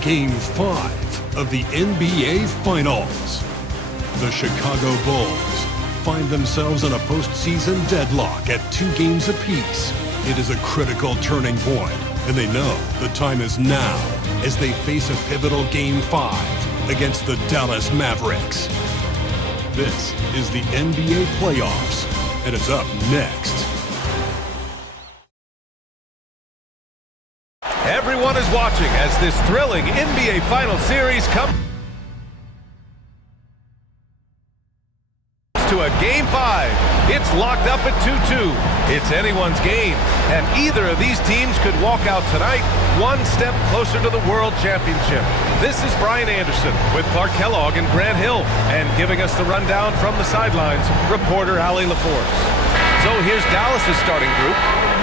Game 5 of the NBA Finals. The Chicago Bulls find themselves in a postseason deadlock at 2 games apiece. It is a critical turning point, and they know the time is now as they face a pivotal Game 5 against the Dallas Mavericks. This is the NBA playoffs, and it's up next. Everyone is watching as this thrilling NBA Final Series comes to a Game 5. It's locked up at 2-2. It's anyone's game, and either of these teams could walk out tonight one step closer to the World Championship. This is Brian Anderson with Clark Kellogg and Grant Hill, and giving us the rundown from the sidelines, reporter Allie LaForce. So here's Dallas's starting group.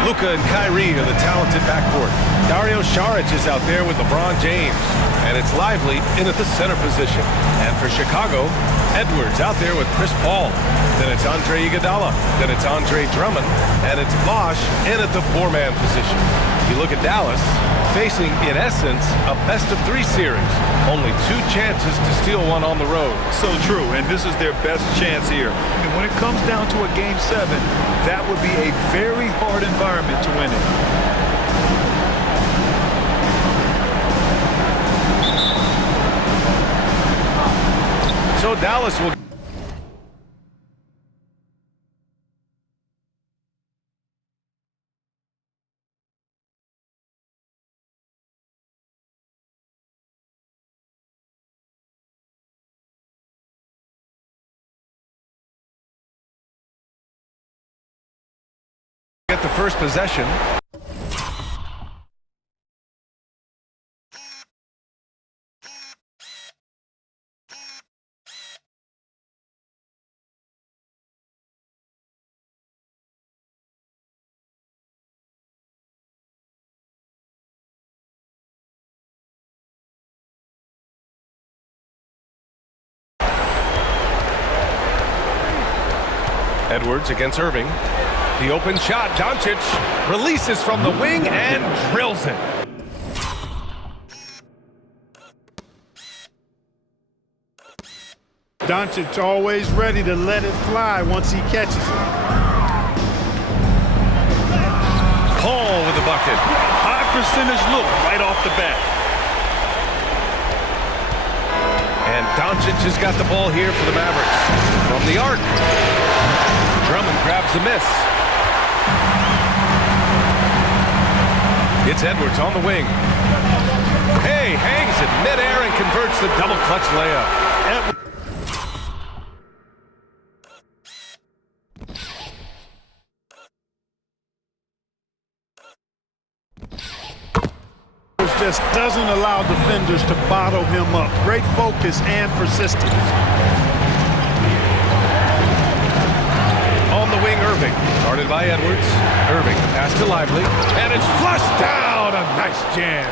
Luka and Kyrie are the talented backcourt. Dario Saric is out there with LeBron James, and it's Lively in at the center position. And for Chicago, Edwards out there with Chris Paul. Then it's Andre Iguodala. Then it's Andre Drummond, and it's Bosh in at the 4-man position. You look at Dallas, facing, in essence, a best-of-3 series. Only 2 chances to steal one on the road. So true, and this is their best chance here. And when it comes down to a Game 7, that would be a very hard environment to win in. So Dallas will get the first possession. Edwards against Irving. The open shot, Doncic releases from the wing and drills it. Doncic always ready to let it fly once he catches it. Paul with the bucket. High percentage look right off the bat. And Doncic has got the ball here for the Mavericks. From the arc. Drummond grabs the miss. It's Edwards on the wing. Hey, hangs it midair and converts the double clutch layup. Just doesn't allow defenders to bottle him up. Great focus and persistence. On the wing, Irving. Guarded by Edwards. Irving, the pass to Lively. And it's flushed down. A nice jam.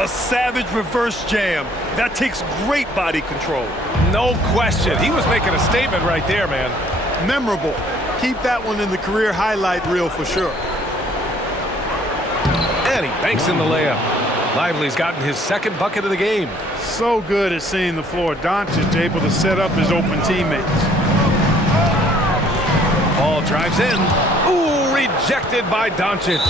A savage reverse jam. That takes great body control. No question. He was making a statement right there, man. Memorable. Keep that one in the career highlight reel for sure. And he banks in the layup. Lively's gotten his second bucket of the game. So good at seeing the floor. Doncic able to set up his open teammates. Ball drives in. Ooh, rejected by Doncic.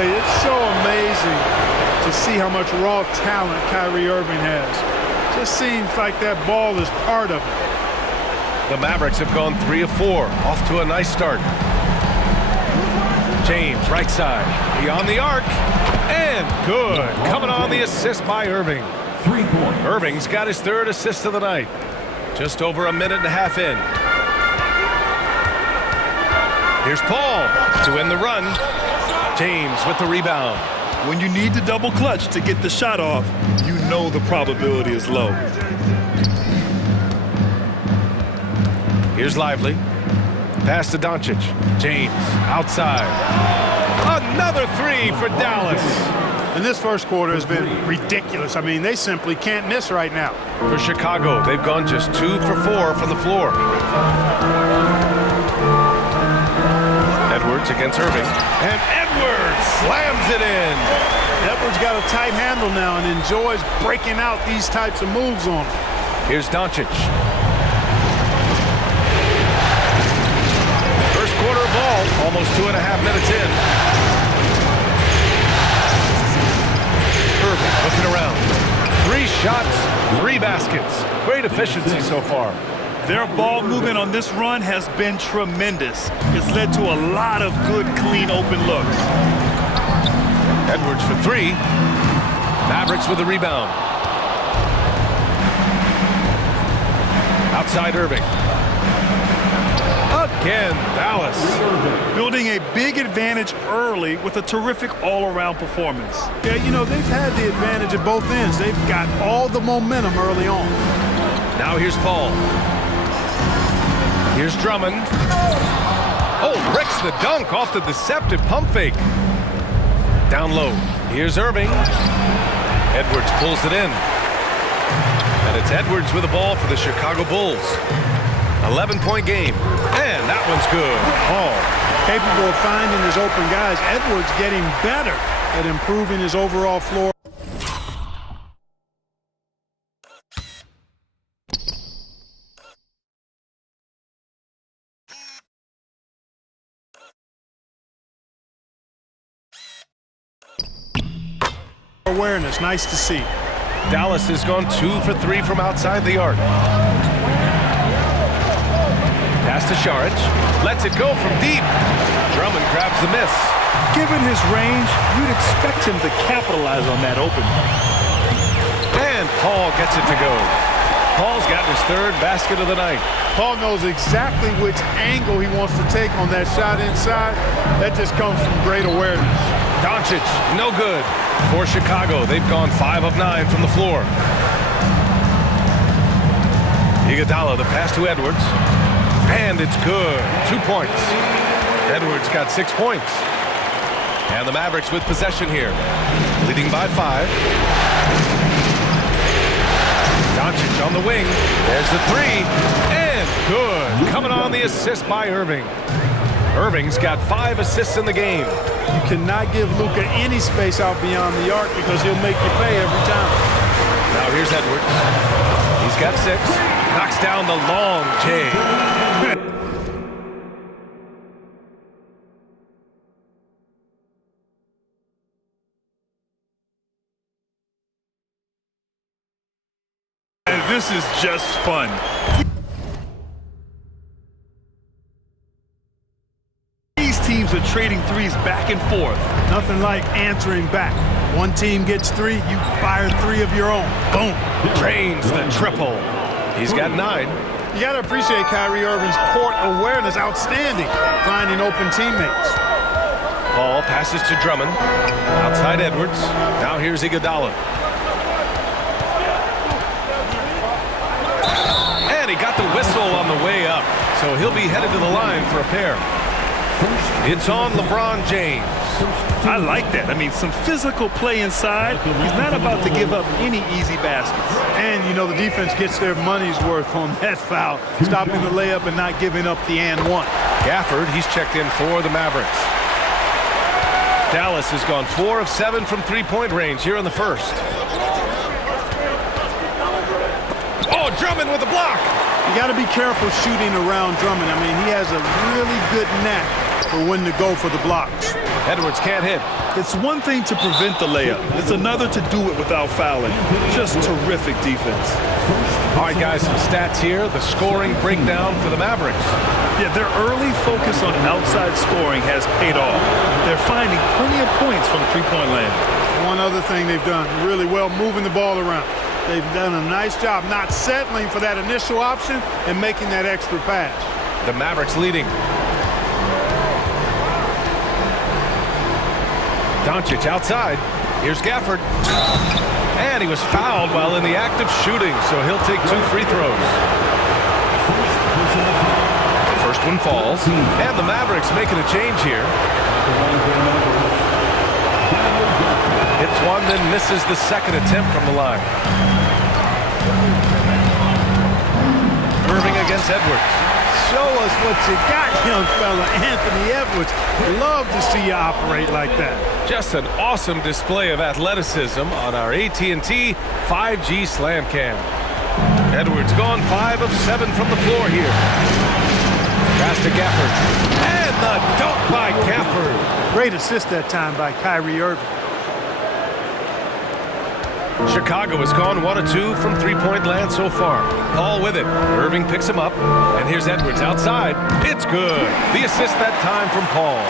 It's so amazing to see how much raw talent Kyrie Irving has. Just seems like that ball is part of it. The Mavericks have gone 3 of 4, off to a nice start. James, right side, beyond the arc, and good. Coming on the assist by Irving. 3 points. Irving's got his 3rd assist of the night. Just over a minute and a half in. Here's Paul to end the run. James with the rebound. When you need to double clutch to get the shot off, you know the probability is low. Here's Lively. Pass to Doncic. James outside. Another three for Dallas. And this first quarter has been ridiculous. I mean, they simply can't miss right now. For Chicago, they've gone just 2 for 4 from the floor. Edwards against Irving. And Edwards slams it in. Edwards got a tight handle now and enjoys breaking out these types of moves on him. Here's Doncic. First quarter ball, almost 2.5 minutes in. Irving looking around. 3 shots, 3 baskets. Great efficiency so far. Their ball movement on this run has been tremendous. It's led to a lot of good, clean, open looks. Edwards for 3. Mavericks with the rebound. Outside Irving. Again, Dallas. Building a big advantage early with a terrific all-around performance. Yeah, you know, they've had the advantage at both ends. They've got all the momentum early on. Now here's Paul. Here's Drummond. Oh, Ricks the dunk off the deceptive pump fake. Down low. Here's Irving. Edwards pulls it in. And it's Edwards with the ball for the Chicago Bulls. 11-point game. And that one's good. Oh, capable of finding his open guys. Edwards getting better at improving his overall floor. Awareness, nice to see. Dallas has gone 2 for 3 from outside the arc. Pass to Šarić. Lets it go from deep. Drummond grabs the miss. Given his range, you'd expect him to capitalize on that open. And Paul gets it to go. Paul's got his 3rd basket of the night. Paul knows exactly which angle he wants to take on that shot inside. That just comes from great awareness. Doncic, no good. For Chicago, they've gone 5 of 9 from the floor. Iguodala, the pass to Edwards. And it's good. 2 points. Edwards got 6 points. And the Mavericks with possession here. Leading by 5. Doncic on the wing. There's the 3. And good. Coming on the assist by Irving. Irving's got 5 assists in the game. You cannot give Luka any space out beyond the arc because he'll make you pay every time. Now here's Edwards. He's got 6. Knocks down the long J. And this is just fun. These teams are trading threes back and forth. Nothing like answering back. One team gets 3, you fire 3 of your own. Boom. Drains the triple. He's got 9. You got to appreciate Kyrie Irving's court awareness. Outstanding. Finding open teammates. Paul passes to Drummond. Outside Edwards. Now here's Iguodala. And he got the whistle on the way up. So he'll be headed to the line for a pair. It's on LeBron James. I like that. I mean, some physical play inside. He's not about to give up any easy baskets. And, you know, the defense gets their money's worth on that foul. Stopping the layup and not giving up the and one. Gafford, he's checked in for the Mavericks. Dallas has gone 4 of 7 from 3-point range here in the first. Oh, Drummond with the block. You got to be careful shooting around Drummond. I mean, he has a really good knack for when to go for the blocks. Edwards can't hit. It's one thing to prevent the layup. It's another to do it without fouling. Just terrific defense. All right, guys, some stats here. The scoring breakdown for the Mavericks. Yeah, their early focus on outside scoring has paid off. They're finding plenty of points from three-point land. One other thing they've done really well, moving the ball around. They've done a nice job not settling for that initial option and making that extra pass. The Mavericks leading. Doncic outside. Here's Gafford. And he was fouled while in the act of shooting, so he'll take 2 free throws. First one falls, and the Mavericks making a change here. Hits one, then misses the second attempt from the line. Irving against Edwards. Show us what you got, young fella. Anthony Edwards. Love to see you operate like that. Just an awesome display of athleticism on our AT&T 5G Slam Cam. Edwards gone 5 of 7 from the floor here. Pass to Gafford. And the dunk by Gafford. Great assist that time by Kyrie Irving. Chicago has gone 1 of 2 from three-point land so far. Paul with it. Irving picks him up. And here's Edwards outside. It's good. The assist that time from Paul.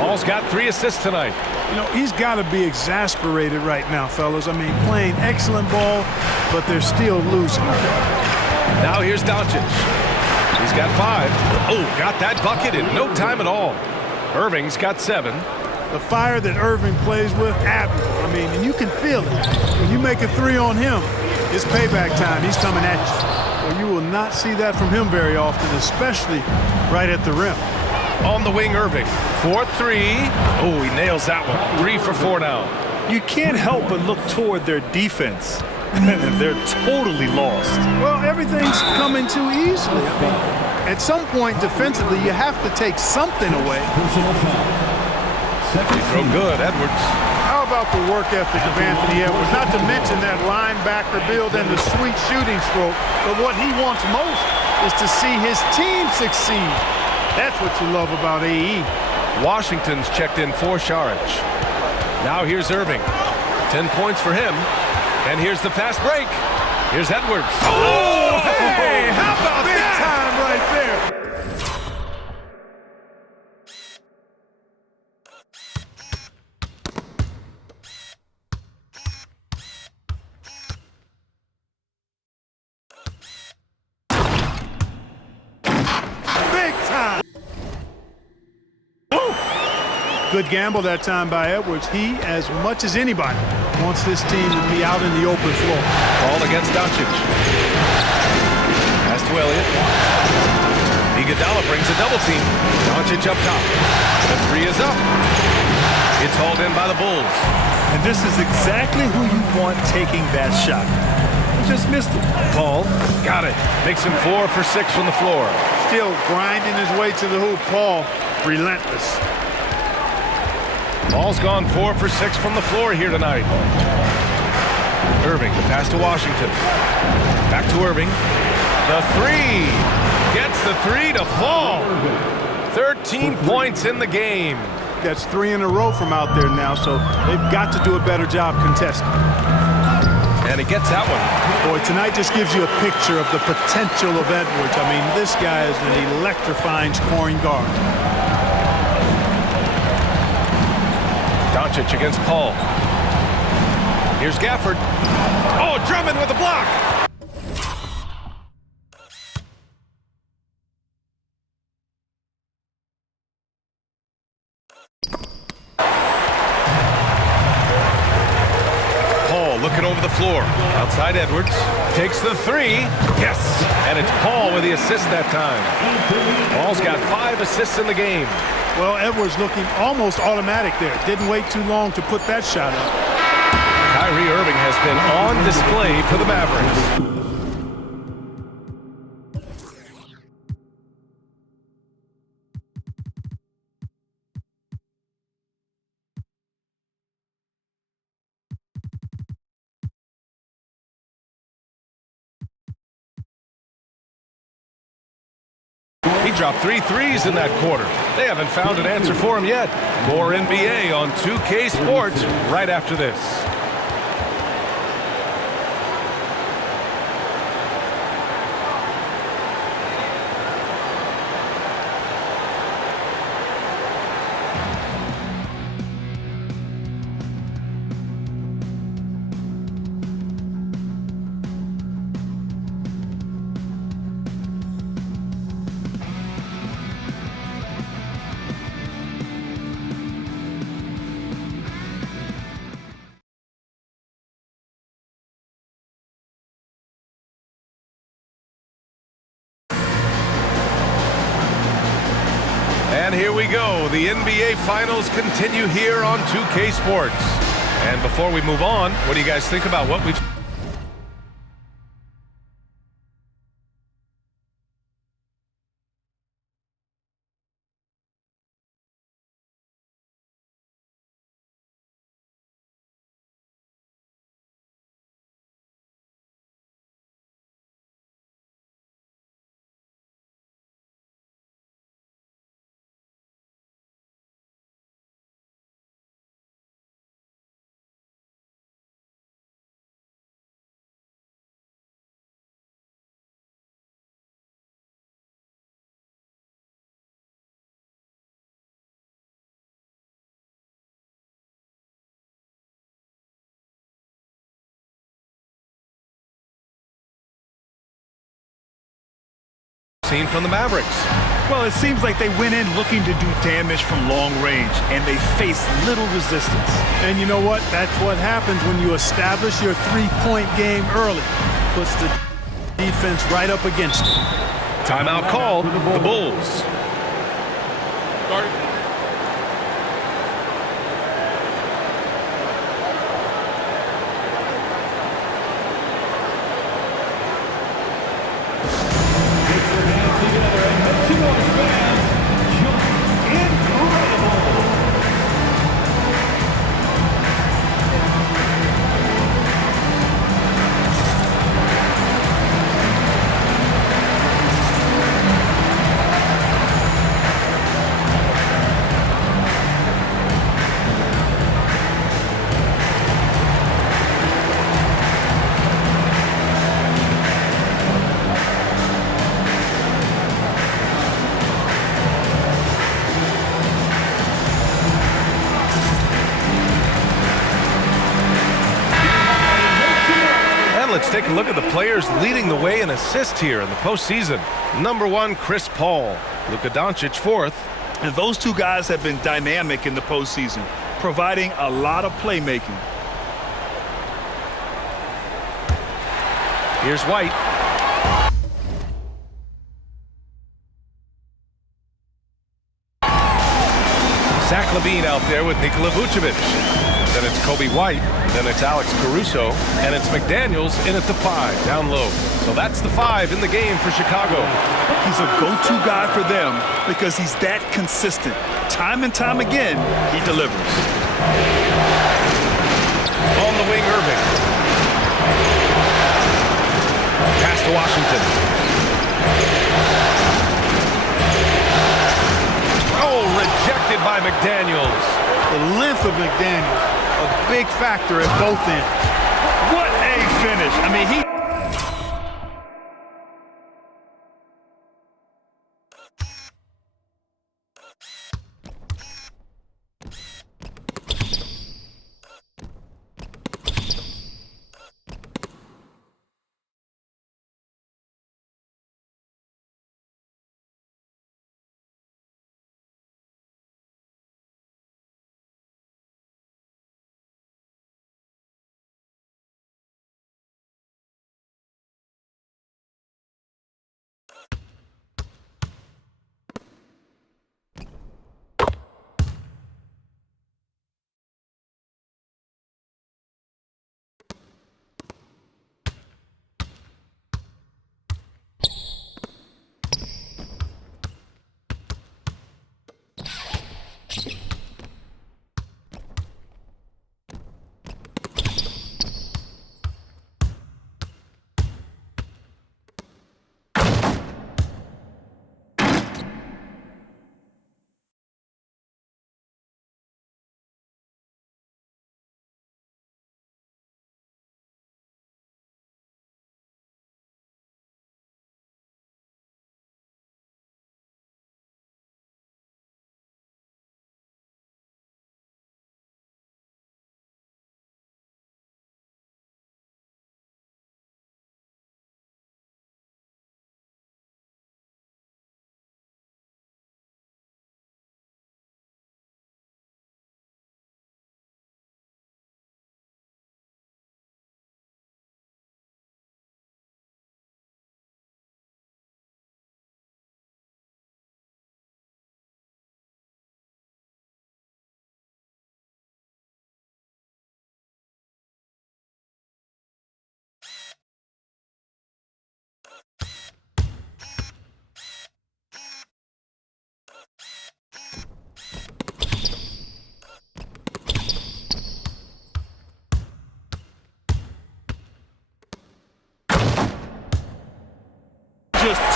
Paul's got 3 assists tonight. You know, he's got to be exasperated right now, fellas. I mean, playing excellent ball, but they're still losing. Now here's Doncic. He's got 5. Oh, got that bucket in no time at all. Irving's got 7. The fire that Irving plays with, admirable. I mean, and you can feel it. When you make a 3 on him, it's payback time. He's coming at you. Well, you will not see that from him very often, especially right at the rim. On the wing, Irving. 4-3. Oh, he nails that one. 3 for 4 now. You can't help but look toward their defense. They're totally lost. Well, everything's coming too easily. I mean, at some point defensively, you have to take something away. He throw good, Edwards. How about the work ethic of Anthony Edwards? Not to mention that linebacker build and the sweet shooting stroke. But what he wants most is to see his team succeed. That's what you love about AE. Washington's checked in for Saric. Now here's Irving. 10 points for him. And here's the fast break. Here's Edwards. Oh, hey! How about big that? Time right there. Good gamble that time by Edwards. He, as much as anybody, wants this team to be out in the open floor. Ball against Doncic. Pass to Elliott. Iguodala brings a double team. Doncic up top. The 3 is up. It's hauled in by the Bulls. And this is exactly who you want taking that shot. He just missed it. Paul got it. Makes him 4 for 6 from the floor. Still grinding his way to the hoop. Paul, relentless. Paul's gone 4 for 6 from the floor here tonight. Irving, the pass to Washington. Back to Irving. The 3. Gets the 3 to fall. 13 points in the game. That's 3 in a row from out there now, so they've got to do a better job contesting. And he gets that one. Boy, tonight just gives you a picture of the potential of Edwards. I mean, this guy is an electrifying scoring guard. Doncic against Paul. Here's Gafford. Oh, Drummond with a block. Paul looking over the floor. Outside Edwards. Takes the 3. Yes. And it's Paul with the assist that time. Paul's got 5 assists in the game. Well, Edwards looking almost automatic there. Didn't wait too long to put that shot up. Kyrie Irving has been on display for the Mavericks. He dropped 3 threes in that quarter. They haven't found an answer for him yet. More NBA on 2K Sports right after this. And here we go. The NBA Finals continue here on 2K Sports. And before we move on, what do you guys think about what we've seen from the Mavericks? Well, it seems like they went in looking to do damage from long range, and they faced little resistance. And you know what? That's what happens when you establish your three-point game early. Puts the defense right up against it. Timeout called. The Bulls. Let's take a look at the players leading the way in assists here in the postseason. Number 1, Chris Paul. Luka Doncic, 4th. And those two guys have been dynamic in the postseason, providing a lot of playmaking. Here's White. Zach LaVine out there with Nikola Vucevic. Then it's Kobe White. Then it's Alex Caruso. And it's McDaniels in at the 5, down low. So that's the 5 in the game for Chicago. He's a go-to guy for them because he's that consistent. Time and time again, he delivers. On the wing, Irving. Pass to Washington. Oh, rejected by McDaniels. The length of McDaniels, a big factor at both ends. What a finish. I mean, he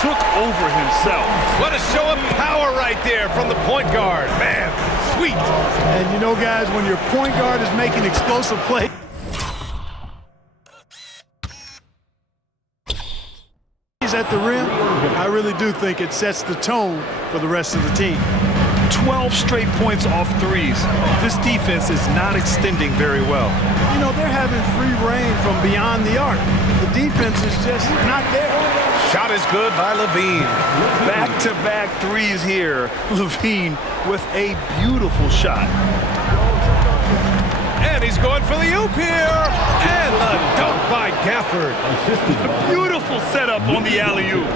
took over himself. What a show of power right there from the point guard. Man, sweet. And you know, guys, when your point guard is making explosive plays at the rim, I really do think it sets the tone for the rest of the team. 12 straight points off threes. This defense is not extending very well. You know, they're having free reign from beyond the arc. The defense is just not there. Shot is good by Levine. Back-to-back threes here. Levine with a beautiful shot. And he's going for the oop here. And the dunk by Gafford. Beautiful setup on the alley-oop.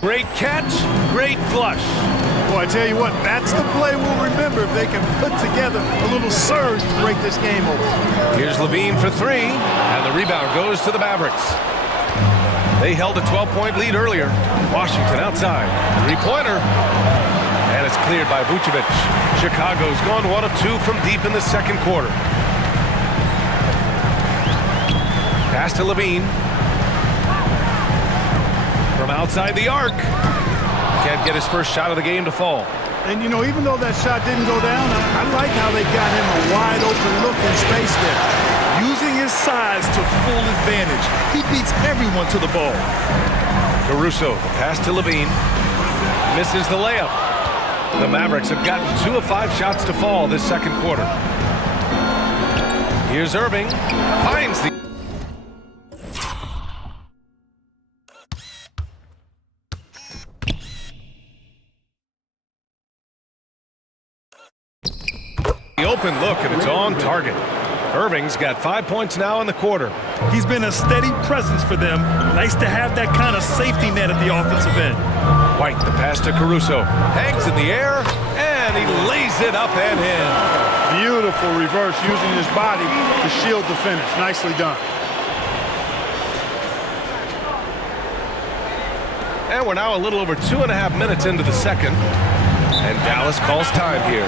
Great catch, great flush. Boy, I tell you what, that's the play we'll remember if they can put together a little surge to break this game open. Here's Levine for three, and the rebound goes to the Mavericks. They held a 12-point lead earlier. Washington outside. Three-pointer. And it's cleared by Vucevic. Chicago's gone 1 of 2 from deep in the second quarter. Pass to Levine. From outside the arc. Can't get his first shot of the game to fall. And, you know, even though that shot didn't go down, I like how they got him a wide-open look in space there. Using his size to full advantage. He beats everyone to the ball. Caruso, pass to Levine. Misses the layup. The Mavericks have gotten 2 of 5 shots to fall this second quarter. Here's Irving. Finds the... open look, and it's on target. Irving's got 5 points now in the quarter. He's been a steady presence for them. Nice to have that kind of safety net at the offensive end. White, the pass to Caruso. Hangs in the air, and he lays it up and in. Beautiful reverse using his body to shield the finish. Nicely done. And we're now a little over 2.5 minutes into the second. And Dallas calls time here.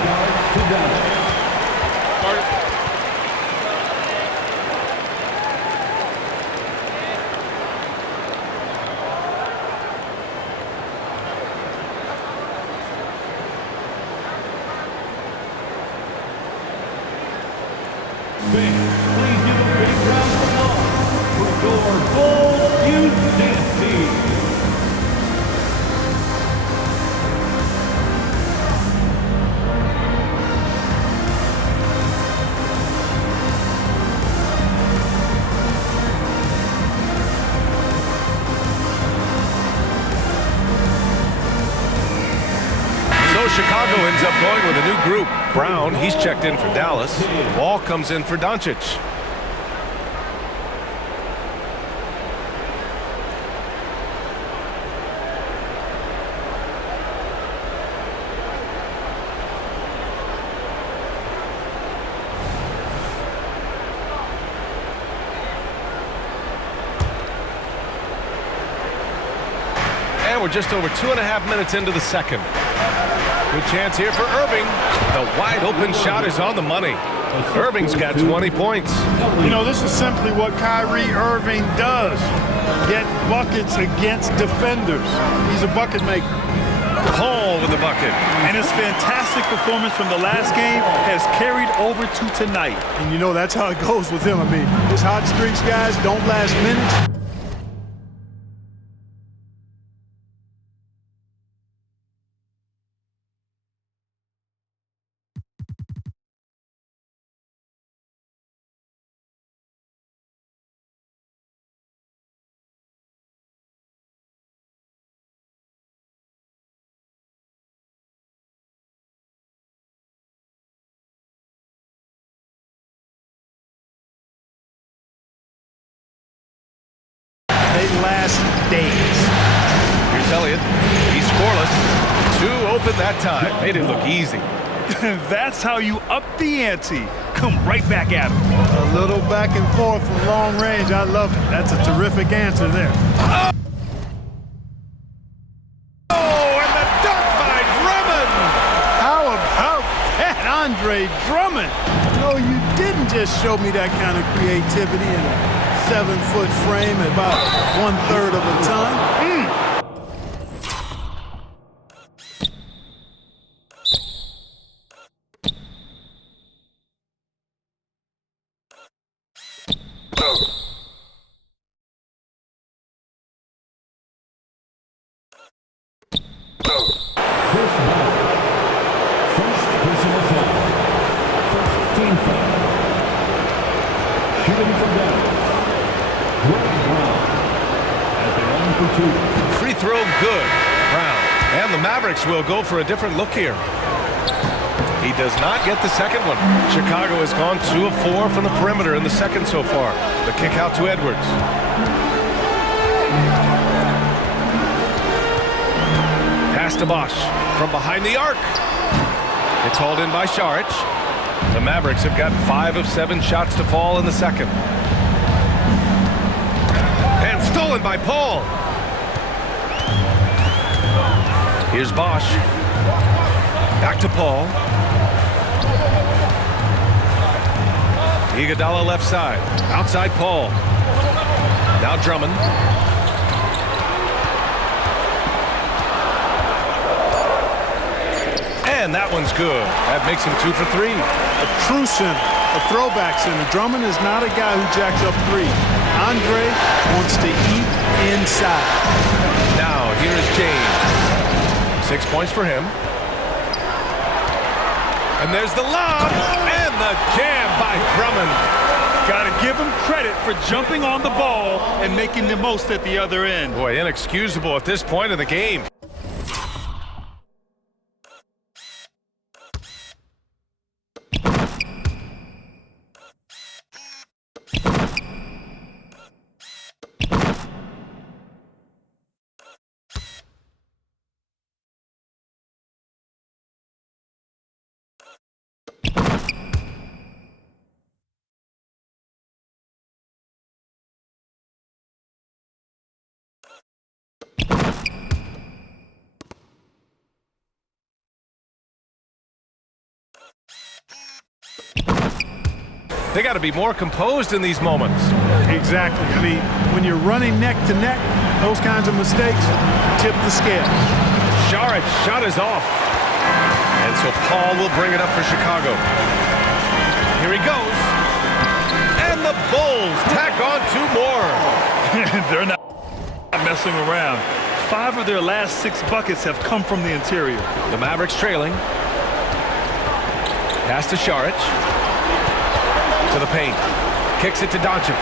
Please give a big round of applause for your Bulls Youth Dance Team. So Chicago ends up going with a new group. Brown, he's checked in for Dallas. Wall comes in for Doncic. And we're just over 2.5 minutes into the second. Good chance here for Irving. The wide open shot is on the money. Irving's got 20 points. You know, this is simply what Kyrie Irving does. Get buckets against defenders. He's a bucket maker. Paul with the bucket. And his fantastic performance from the last game has carried over to tonight. And you know, that's how it goes with him. I mean, his hot streaks, guys, don't last minutes. Last days. Here's Elliott. He's scoreless. 2 open that time. Made it look easy. That's how you up the ante. Come right back at him. A little back and forth from long range. I love it. That's a terrific answer there. Oh, and the dunk by Drummond. Andre Drummond. No, you didn't just show me that kind of creativity in a 7-foot frame at about 1/3 of a ton. First personal foul. First team foul. Shooting from Dallas. Brown at the line for two. Free throw good. Brown. And the Mavericks will go for a different look here. He does not get the second one. Chicago has gone 2 of 4 from the perimeter in the second so far. The kick out to Edwards. Pass to Bosch from behind the arc. It's hauled in by Saric. The Mavericks have gotten 5 of 7 shots to fall in the second. And stolen by Paul. Here's Bosch. Back to Paul. Iguodala left side. Outside Paul. Now Drummond. And that one's good. That makes him 2 for 3. A true center, a throwback center. Drummond is not a guy who jacks up 3. Andre wants to eat inside. Now here's James. 6 points for him. And there's the lob and the jam by Drummond. Got to give him credit for jumping on the ball and making the most at the other end. Boy, inexcusable at this point in the game. They got to be more composed in these moments. Exactly. I mean, when you're running neck to neck, those kinds of mistakes tip the scale. Saric shot is off. And so Paul will bring it up for Chicago. Here he goes. And the Bulls tack on 2 more. They're not messing around. 5 of their last 6 buckets have come from the interior. The Mavericks trailing. Pass to Saric. To the paint. Kicks it to Doncic.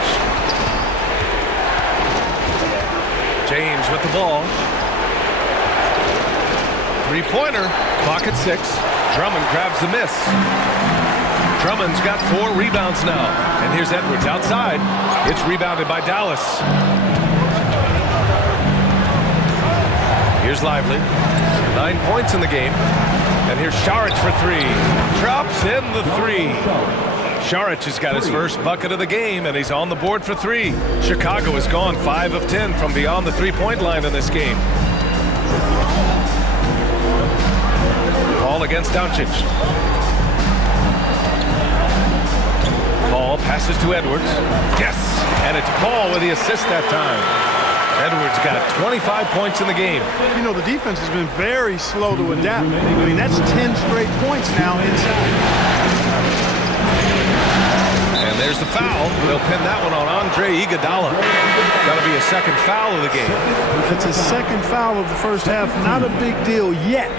James with the ball. 3-pointer. Clock at 6. Drummond grabs the miss. Drummond's got 4 rebounds now. And here's Edwards outside. It's rebounded by Dallas. Here's Lively. 9 points in the game. And here's Saric for 3. Drops in the 3. Saric has got his first bucket of the game, and he's on the board for 3. Chicago has gone 5 of 10 from beyond the 3-point line in this game. Paul against Doncic. Paul passes to Edwards. Yes! And it's Paul with the assist that time. Edwards got 25 points in the game. You know, the defense has been very slow to adapt. I mean, that's 10 straight points now inside. And there's the foul. They'll pin that one on Andre Iguodala. That'll be a second foul of the game. It's a second foul of the first half. Not a big deal yet,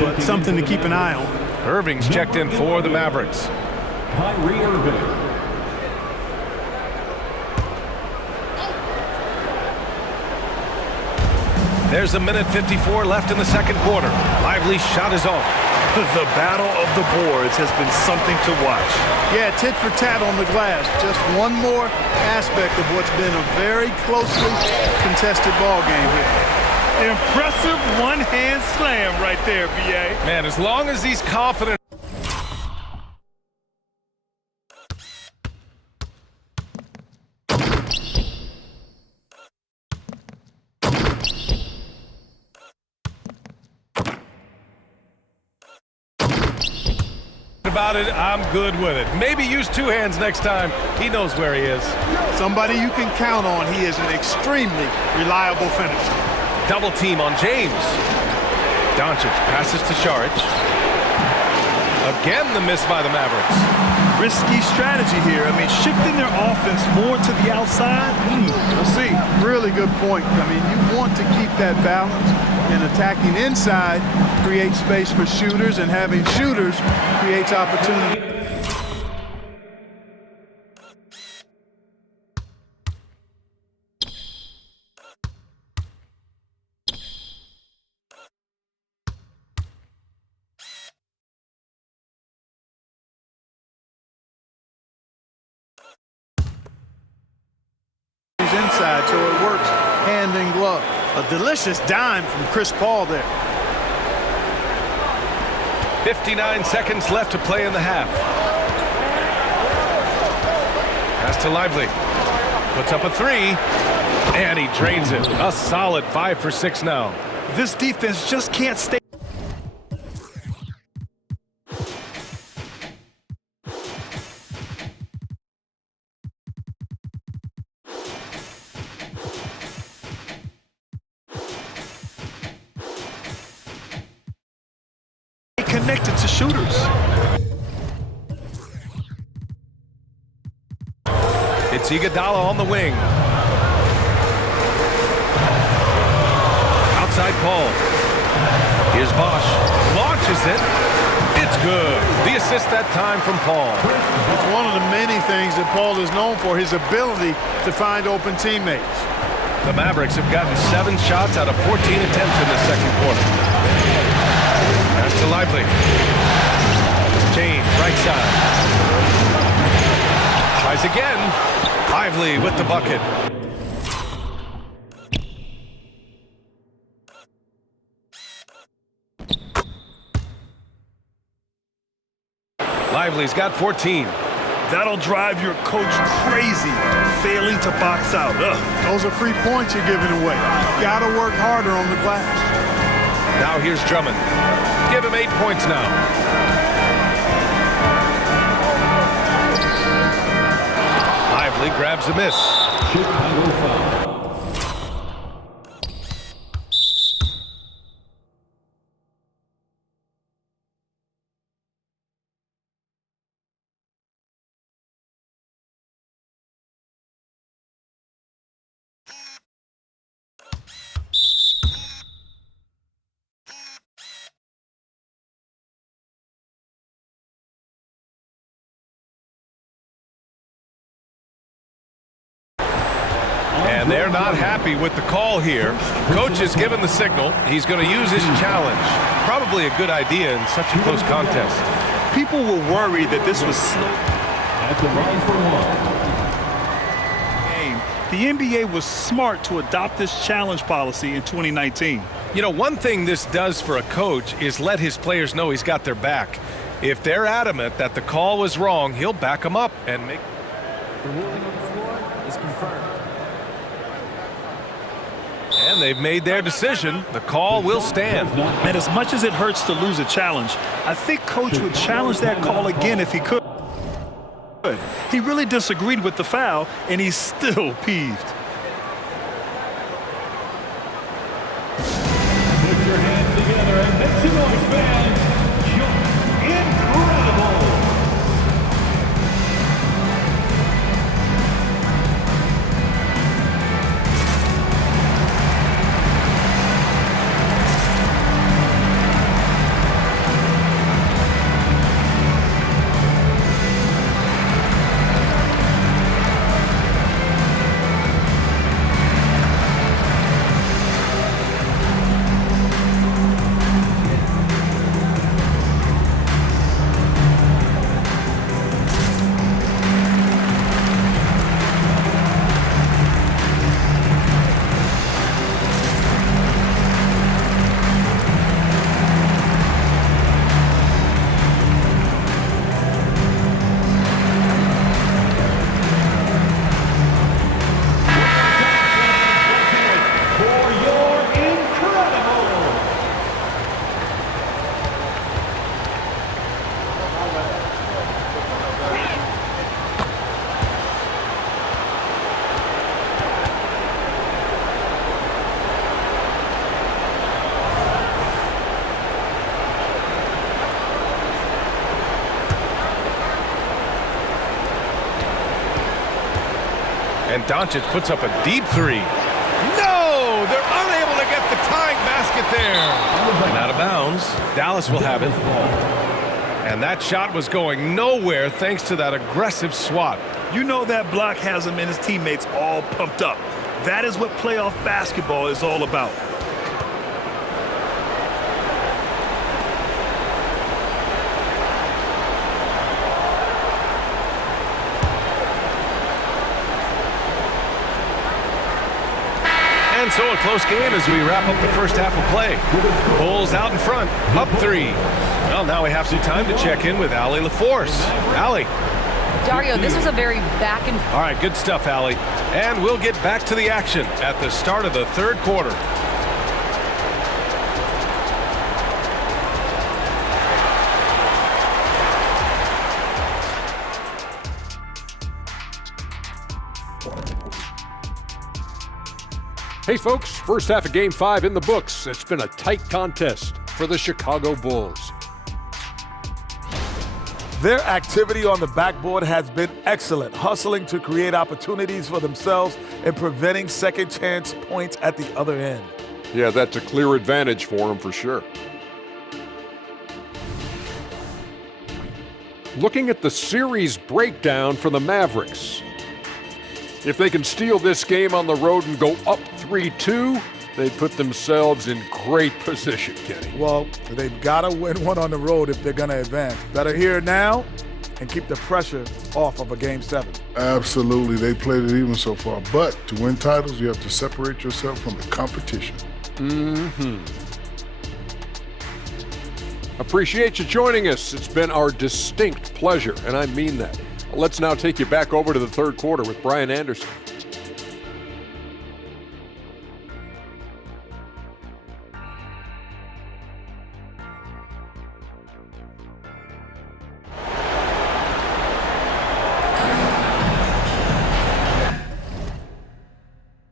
but something to keep an eye on. Irving's checked in for the Mavericks. Kyrie Irving. There's a minute 54 left in the second quarter. Lively shot is off. The battle of the boards has been something to watch. Yeah, tit for tat on the glass. Just one more aspect of what's been a very closely contested ball game here. Impressive one-hand slam right there, B.A. Man, as long as he's confident. about it, I'm good with it. Maybe use two hands next time. He knows where he is. Somebody you can count on. He is an extremely reliable finisher. Double team on James. Doncic passes to Saric. Again, the miss by the Mavericks. Risky strategy here. I mean, shifting their offense more to the outside. We'll see. Really good point. I mean, you want to keep that balance, and attacking inside creates space for shooters, and having shooters creates opportunity. Inside, so it works hand in glove. A delicious dime from Chris Paul there. 59 seconds left to play in the half. Pass to Lively. Puts up a three, and he drains it. A solid 5 for 6 now. This defense just can't stay. Connected to shooters. It's Iguodala on the wing. Outside Paul. Here's Bosch. Launches it. It's good. The assist that time from Paul. It's one of the many things that Paul is known for, his ability to find open teammates. The Mavericks have gotten 7 shots out of 14 attempts in the second quarter. Pass to Lively. James, right side. Tries again. Lively with the bucket. Lively's got 14. That'll drive your coach crazy, failing to box out. Those are free points you're giving away. You gotta work harder on the glass. Now here's Drummond. Give him 8 points now. Lively grabs a miss. Chicago foul. And they're not happy with the call here. Coach has given the signal. He's going to use his challenge. Probably a good idea in such a close contest. People were worried that this was slow. At the line for one. The NBA was smart to adopt this challenge policy in 2019. You know, one thing this does for a coach is let his players know he's got their back. If they're adamant that the call was wrong, he'll back them up and make... The ruling on the floor is confirmed. And they've made their decision. The call will stand. And as much as it hurts to lose a challenge, I think Coach would challenge that call again if he could. He really disagreed with the foul, and he's still peeved. Put your hands together and make some noise, fans. Incredible. And Doncic puts up a deep three. No! They're unable to get the tying basket there. And out of bounds. Dallas will have it. And that shot was going nowhere thanks to that aggressive swat. You know that block has him and his teammates all pumped up. That is what playoff basketball is all about. And so a close game as we wrap up the first half of play. Bulls out in front, up 3. Well, now we have some time to check in with Allie LaForce. Allie. Dario, this was a very back and... All right, good stuff, Allie. And we'll get back to the action at the start of the third quarter. Hey folks, first half of Game 5 in the books. It's been a tight contest for the Chicago Bulls. Their activity on the backboard has been excellent, hustling to create opportunities for themselves and preventing second chance points at the other end. Yeah, that's a clear advantage for them for sure. Looking at the series breakdown for the Mavericks. If they can steal this game on the road and go up 3-2, they put themselves in great position, Kenny. Well, they've got to win one on the road if they're going to advance. Better here now and keep the pressure off of a Game 7. Absolutely. They played it even so far. But to win titles, you have to separate yourself from the competition. Appreciate you joining us. It's been our distinct pleasure, and I mean that. Let's now take you back over to the third quarter with Brian Anderson.